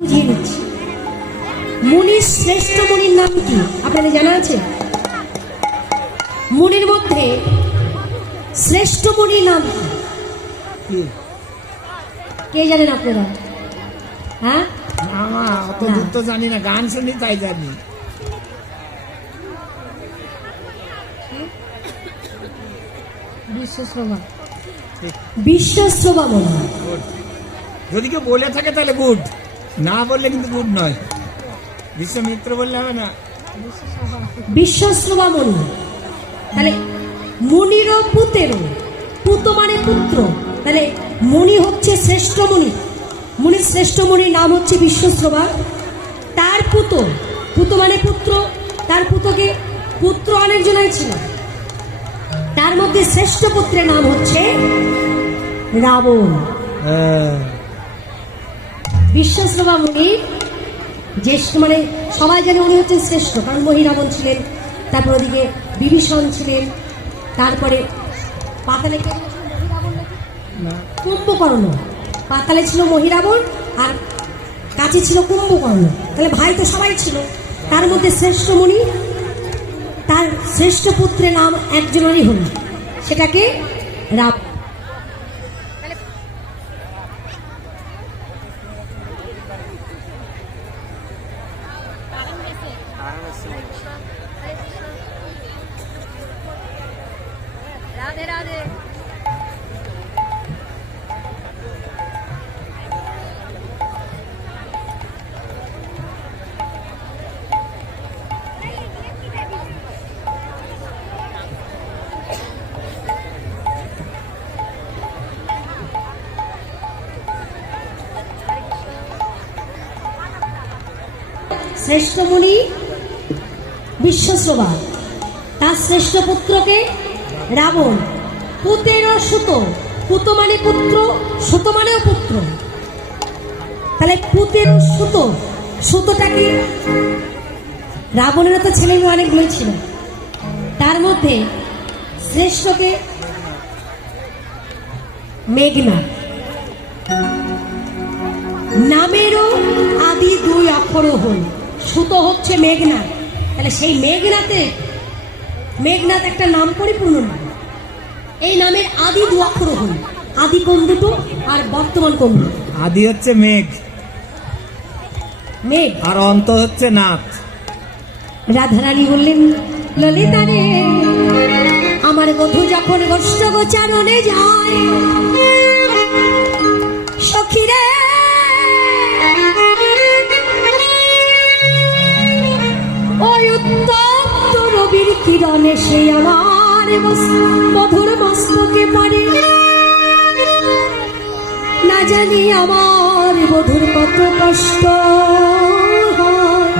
বুঝিয়ে দিচ্ছি। মুনির শ্রেষ্ঠ মুনির নাম কি আপনাদের জানা আছে? মুনির মধ্যে শ্রেষ্ঠ মুনির নাম কি কে জানেন আপনারা? হ্যাঁ, অত দূর তো জানি না, গান শুনি তাই জানি। বিশ্বশ্রবা, বিশ্বশ্রবা মুনি। যদি কেউ বলে থাকে তাহলে গুড, না বললে কিন্তু গুড নয়। বিশ্বমিত্র বললে হবে না, বিশ্বশ্রবা মুনি। তাহলে মুনিরও পুতেরও, পুত মানে পুত্র, তাহলে মুনি হচ্ছে শ্রেষ্ঠ মুনি। মুনির শ্রেষ্ঠ মুনির নাম হচ্ছে বিশ্বশ্রবা। তার পুত, পুত মানে পুত্র, তার পুতকে পুত্র অনেকজনাই ছিল, তার মধ্যে শ্রেষ্ঠ পুত্রের নাম হচ্ছে রাবণ। বিশ্বশ্রবা মুনির জ্যেষ্ঠ, মানে সবাই জানে উনি হচ্ছেন শ্রেষ্ঠ, কারণ মহিরাবণ ছিলেন, তারপর ওদিকে বিভীষণ ছিলেন, তারপরে পাতালে কে কুম্ভকর্ণ, পাতালে ছিল মহিরাবণ আর কাছে ছিল কুম্ভকর্ণ, তাহলে ভাই তো সবাই ছিল। তার মধ্যে শ্রেষ্ঠ মুনি, তার শ্রেষ্ঠ পুত্রের নাম একজনেরই হল, সেটাকে রাব। রাধে রাধে। শ্রেষ্ঠ মুনি বিশ্বশ্রবা, তার শ্রেষ্ঠ পুত্রকে রাবণ। পুতেরও সুত, পুত মানে পুত্র, সুত মানেও পুত্র, তাহলে পুতেরও সুত। সুতটাকে রাবণেরও তো ছেলে মেয়ে অনেকগুলোই ছিল, তার মধ্যে শ্রেষ্ঠকে মেঘনাদ। নামেরও আদি দুই অক্ষর হল, সুত হচ্ছে মেঘনাদ, তাহলে সেই মেঘনাদ একটা নাম, পরিপূর্ণ নাম। এই নামের আদি দু অক্ষর হল, আদি কোন দুটো আর বর্তমান কোন দুটো? আদি হচ্ছে মেঘ, মেঘ, আর অন্ত হচ্ছে নাথ। রাধারানী বললেন, ললিতা রে আমার বধূ যখন গোষ্ঠ গোচারণে যায়, সখী রে ওই উত্তপ্ত রবির কিরণে সে আমার মধুর মস্তকে পড়ে, না জানি আমার বধুর কত কষ্ট হয়।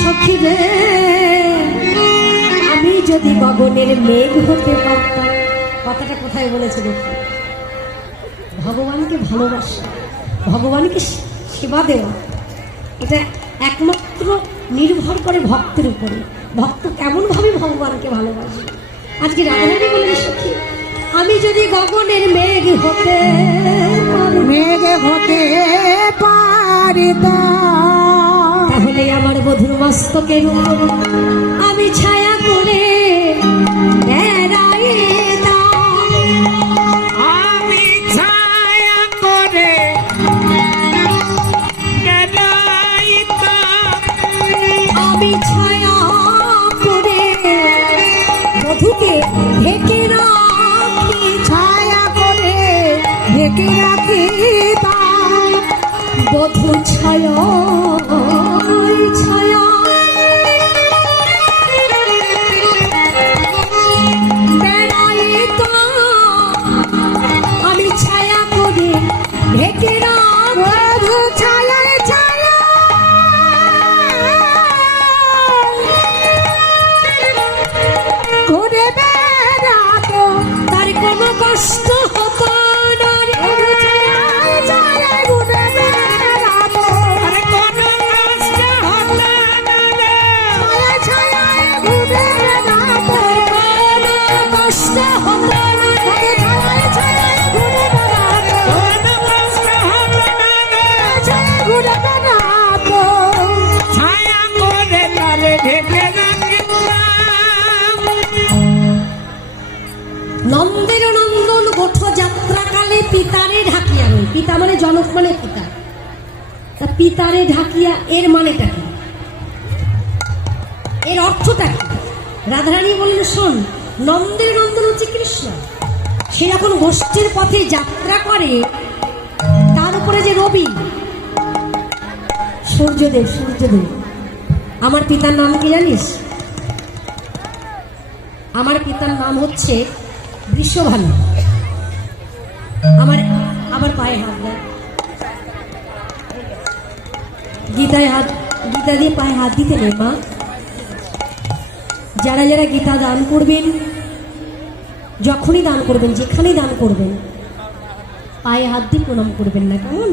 সখী রে আমি যদি গগনের মেঘ হতে পারতাম। কথাটা কোথায় বলেছে দেখি? ভগবানকে ভালোবাসা, ভগবানকে সেবা দেওয়া, এটা একমাত্র নির্ভর করে ভক্তের উপরে। ভক্ত কেমন ভাবে ভগবানকে ভালোবাসে। আজকে রাধারানী বলেন, সখী আমি যদি গগনের মেঘ হতে পারতাম, তাহলে আমার বধুর মস্তকের উপর আমি ছায়া করে বেড়াইতাম। আমি ছায়া করে আমি ছায়া করে বধূকে ঢেকে রাখি, ছায়া করে ঢেকে রাখি বধূ ছায়া ছায়া বেড়াইতাম। আমি ছায়া করে ঢেকে রাখি, ছায়া ছায়া ঘুরে বেড়াতো, তার কোনো কষ্ট হতো না রে। ঘুরে বেড়াতো, তার কোনো কষ্ট হতো না রে। ছায়া ঘুরে বেড়াতো, কোনো কষ্ট হতো না রে। ছায়া ঘুরে বেড়াতো, কোনো কষ্ট হতো ঘুরবে না তো ছায়া করে তারে ঢেকে রাখিলাম। নন্দের নন্দন গোঠ যাত্রাকালে পিতারে ঢাকিয়া নয়, পিতা মানে জনক মানে পিতা, তা পিতারে ঢাকিয়া এর মানেটা কি, এর অর্থটা কি? রাধারানী বললেন শোন, নন্দের নন্দন হচ্ছে কৃষ্ণ, সে যখন গোষ্ঠীর পথে যাত্রা করে তার উপরে যে রবি সূর্যদেব, সূর্যদেব আমার পিতার নাম কি জানিস? আমার পিতার নাম হচ্ছে বৃষভানু। আমার পায়ে হাত দেয়, গীতায় হাত, গীতা দিয়ে পায়ে হাত দিতে নেই মা। যারা যারা গীতা দান করবেন, যখনই দান করবেন, যেখানেই দান করবেন, পায়ে হাত দিয়ে প্রণাম করবেন না, কেমন?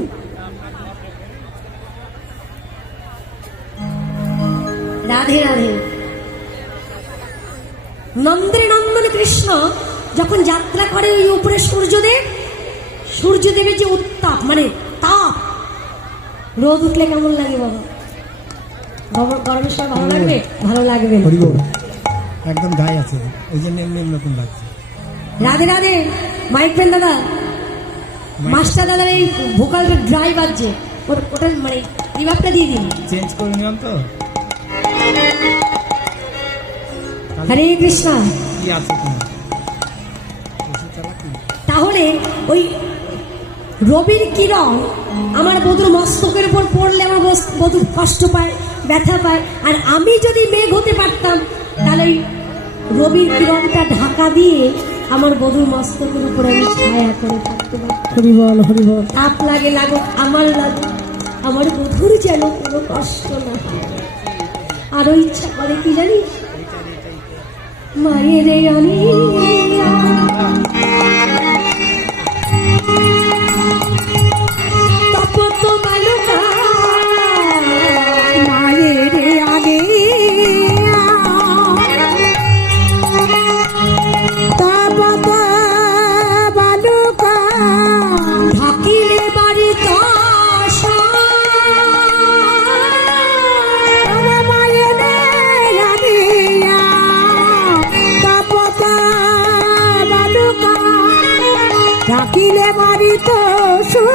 রাধে রাধে। নন্দের নন্দন কৃষ্ণ যখন যাত্রা করে, ওই উপরে সূর্যদেব, সূর্যদেবের যে উত্তাপ মানে তাপ, রোদ উঠলে কেমন লাগে বাবা? গরমের সময় ভালো লাগবে? ভালো লাগবে না। একদম গায়ে আছে, এই জন্য এমনি এরকম লাগছে। রাধে রাধে। মাইক পেন দাদা, মাস্টার দাদার এই ভোকালটা ড্রাই বাজছে, ওটা মানে রিভাবটা দিয়ে দিন, চেঞ্জ করে নিলাম তো। হরে কৃষ্ণ। কি আছে তোমার? তাহলে ওই রবির কিরণ আমার বধুর মস্তকের উপর পড়লে আমার বধূ কষ্ট পায়, ব্যথা পায়, আর আমি যদি মেঘ হতে পারতাম তাহলে ওই রবির কিরণটা ঢাকা দিয়ে আমার বধুর মস্তকের উপরে আমি ছায়া করে থাকতে পারতাম। হরিবল হরিবল। তাপ লাগে লাগুক, আমার লাগুক, আমার বধুর যেন কোনো কষ্ট না হয়। আরো ইচ্ছা করে কি জানিস? মায়ের আমি তপত বালুকা, মায়ের আগে তপত বালুকা, ঢাকিলে বাড়ি তসা, মায়ের আগে তপত বালুকা, ঢাকিলে বাড়ি তসা,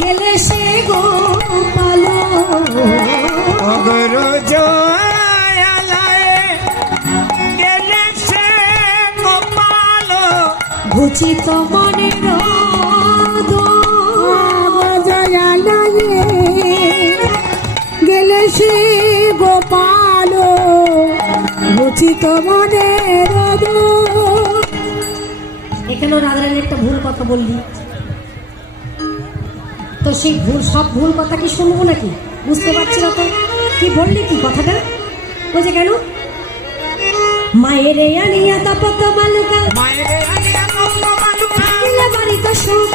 গেলে সে গোপাল, অগ্রজ গেলে সে গোপাল, ঘুচিত মনের গেলে সে গোপাল, ঘুচিত মনের। এখানেও রাধারানীর একটা ভুল কথা বললি তো, সেই ভুল, সব ভুল কথা কি শুনবো নাকি? বুঝতে পারছি না তো কি বললি, কি কথাটা বলছে কেন? মায়ের আনিয়া তপত বালুকা, মায়ের আনিয়া তপত বালুকা, ঢাকিলে বাড়ি তো সুখ,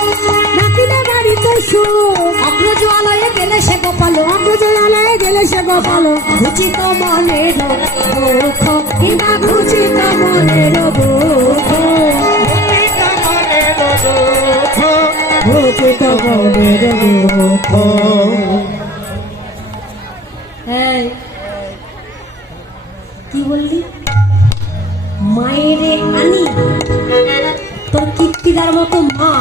ঢাকিলে বাড়ি তো সুখ, অগ্রজ আলয়ে গেলে সে গোপাল, অগ্রজ আলয়ে গেলে সে গোপাল, ঘুচিত মনের দুঃখ, কিনা ঘুচিত মনের দুঃখ, ঘুচিত মনের দুঃখ। এই কি বললি? মায়েরে আনি, তোর কীর্তিদার মতো মা,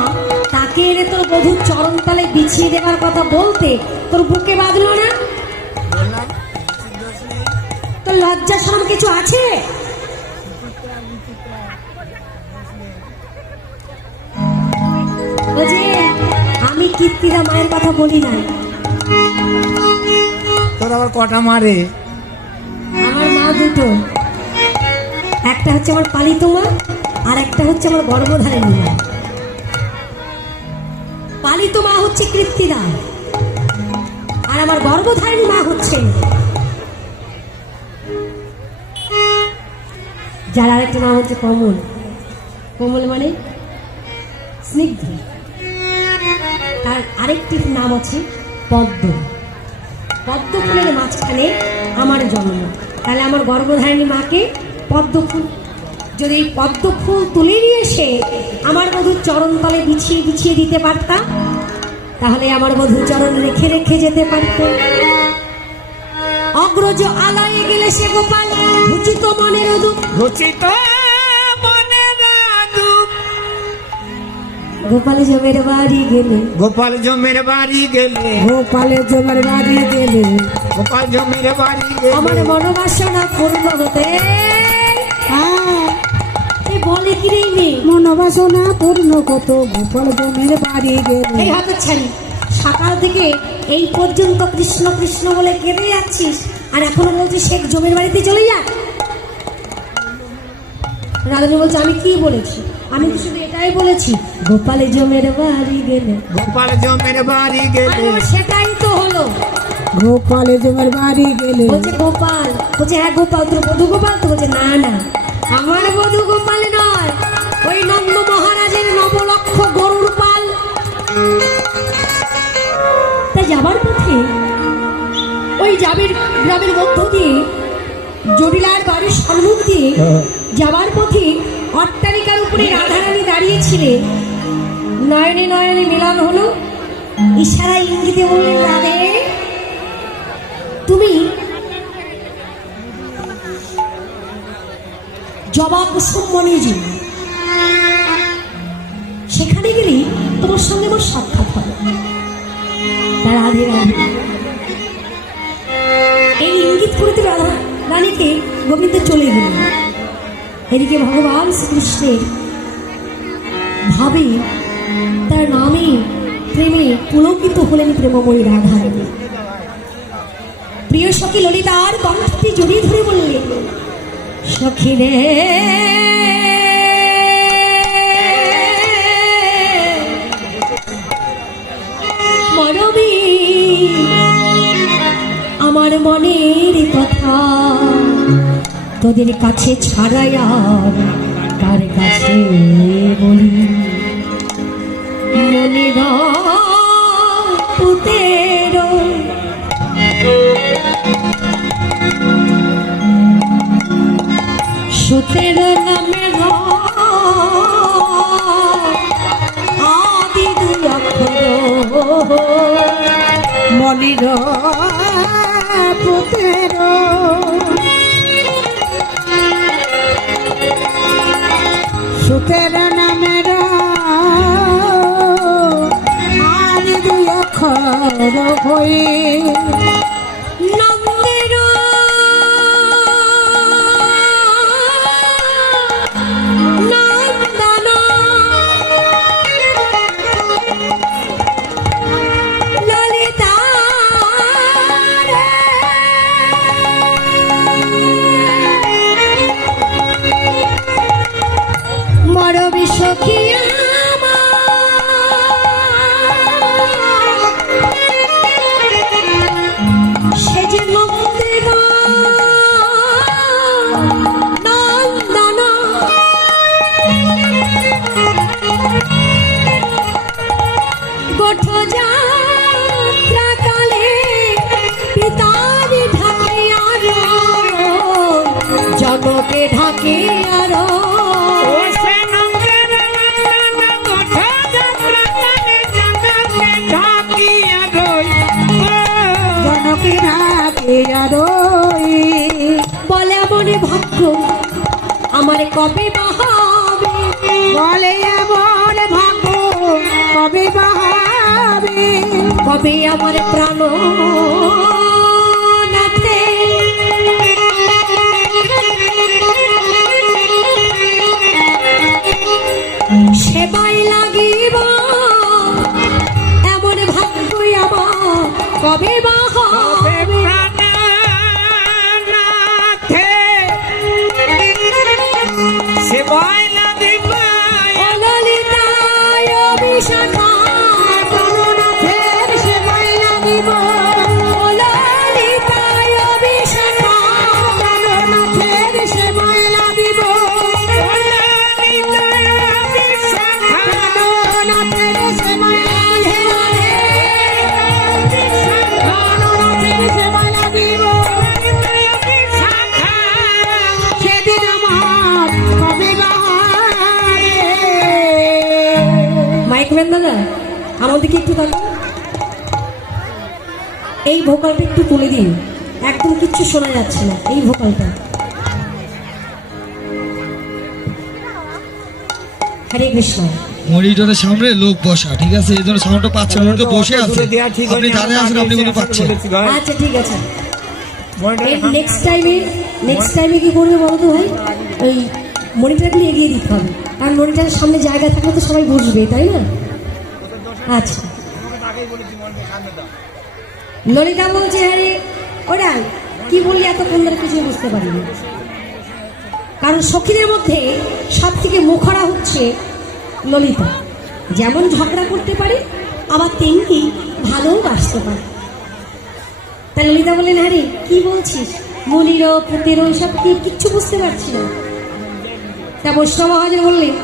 তাকে এনে তোর বধূর চরণ তলে বিছিয়ে দেওয়ার কথা বলতে তোর বুকে বাঁধলো না? তোর লজ্জা শরম কিছু আছে? আমি কীর্তিদা মায়ের কথা বলি না। তোর আবার কটা মারে? আমার মা দুটো, একটা হচ্ছে আমার পালিত মা, আর একটা হচ্ছে আমার গর্ভধারিণী মা। পালিত মা হচ্ছে কীর্তিদা, আর আমার গর্ভধারিণী মা হচ্ছে যার আরেকটা নাম হচ্ছে কমল। কমল মানে স্নিগ্ধ, তার আরেকটি নাম আছে পদ্ম। পদ্ম ফুলের মাঝখানে আমার জন্ম, তাহলে আমার গর্ভধারিণী মাকে পদ্ম ফুল যদি এই পদ্ম ফুল তুলে নিয়ে এসে আমার বধূর চরণ তলে বিছিয়ে বিছিয়ে দিতে পারতাম, তাহলে আমার বধূর চরণ রেখে রেখে যেতে পারত। অগ্রজ আলয়ে গেলে সে গোপাল রুচিত মনের দুঃখ, রচিত মনের দুঃখ। গোপাল জমের বাড়ি গেলে, গোপাল জমের বাড়ি গেলে, গোপাল জমের বাড়ি গেলে, গোপাল জমের বাড়ি গেলে আমার মনোবাসনা পূর্ণ হতে। বলে কি রে মেয়ে, মনোবাসনা পূর্ণ কত গোপাল জমের বাড়ি গেলে। এই হাতে ছাড়ি, সকাল থেকে এই পর্যন্ত কৃষ্ণ কৃষ্ণ বলে কেঁদে যাচ্ছিস, আর এখনো বলছিস শেখ জমের বাড়িতে চলে যা। রাধানী বলছে আমি কি বলেছি, আমি তো শুধু এটাই বলেছি গোপালে জমের বাড়ি গেলে। গোপাল জমের বাড়ি আরে গেলে বাবা, সেটাই তো হলো। গোপাল জমের বাড়ি গেলে। বলছে গোপাল, বলছে হ্যাঁ গোপাল, তোর বধূ গোপাল তো? বলছে না না, আমার বধূ গোপাল নয়, ওই নন্দ মহারাজের নবলক্ষ গরুর পাল। তাই যাবার পথে ওই জাবির গ্রামের মধ্য দিয়ে জটিলার বাড়ির সম্মুখ দিয়ে যাবার পথে অট্টালিকার উপরে রাধারানী দাঁড়িয়েছিলেন। নয়নে নয়নে মিলন হলো, ইশারা ইঙ্গিতে বললেন রাধে তুমি জবা কুসুম মনে যাও, সেখানে গেলেই তোমার সঙ্গে আমার সাক্ষাৎ হবে। তার রাধে রাধে এই ইঙ্গিত করতে রাধা রানীকে গোবিন্দ চলে গেল। এদিকে ভগবান শ্রীকৃষ্ণের ভাবে তার নামে প্রেমে পুলকিত হলেন প্রেমময়ী রাধা রানী। প্রিয় সখী ললিতার কণ্ঠটি জড়িয়ে ধরে বললেন, সখী রে মানবী, আমার মনের কথা তোদের কাছে ছাড়াই আর কার কাছে বলি। মনের পুতের সুতের নামের আদি দুই অক্ষর মনির পুতের সুতের নামের আদি দুই অক্ষর হয়ে নন্দের নন্দন ললিতা মরবি সখিয়া সে যে নন্দের নন্দন গোঠ যাত্রা কালে পিতার ঢাকে আর জগকে ঢাকে আর জনকে ঢাকে আরোই বলে মনে ভাগ্য আমার কবে বাহাবে, বলে এমন ভাগ্য কবে বাহাবে কবে আমার প্রাণ নাথে সেবাই লাগিব, এমন ভাগ্যই আমার কবে বাহাবে। সেবাই না দিবা অললিতায় অভিশাখা প্রাণনাথের সেবায় লাগিব অললিতায় অভিশাখা প্রাণনাথের সেবায় লাগিব প্রাণনাথের সেবায় রাধে রাধে দেখবেন দাদা আমার দিকে একটু তাকান, এই ভোকালটা একটু তুলে দিন, একদম কিচ্ছু শোনা যাচ্ছে না এই ভোকালটা। হরে কৃষ্ণ। মনিটরের সামনে লোক বসা, ঠিক আছে, এই জন্য সাউন্ডটা পাচ্ছেন, উনি তো বসে আছে, আপনি দাঁড়িয়ে আছেন, আপনি কোনো পাচ্ছেন। আচ্ছা ঠিক আছে, নেক্সট টাইমে কি করবে বলো তো ভাই, ওই মনিটরগুলো এগিয়ে দিতে হবে, কারণ মনিটরের সামনে জায়গা থাকলে তো সবাই বসবে, তাই না? আচ্ছা ললিতা বলছে আরে ওরা কি বললি এতক্ষণ ধরে কিছু বুঝতে পারিনি, কারণ সখীদের মধ্যে সব থেকে মুখরা হচ্ছে ললিতা, যেমন ঝগড়া করতে পারে আবার তেমনি ভালোবাসতে পারে। তাই ললিতা বললেন আরে কি বলছিস, মুনিরও পুতেরও সব কিচ্ছু বুঝতে পারছি না। তা বৈষ্ণব মহাজন বললেন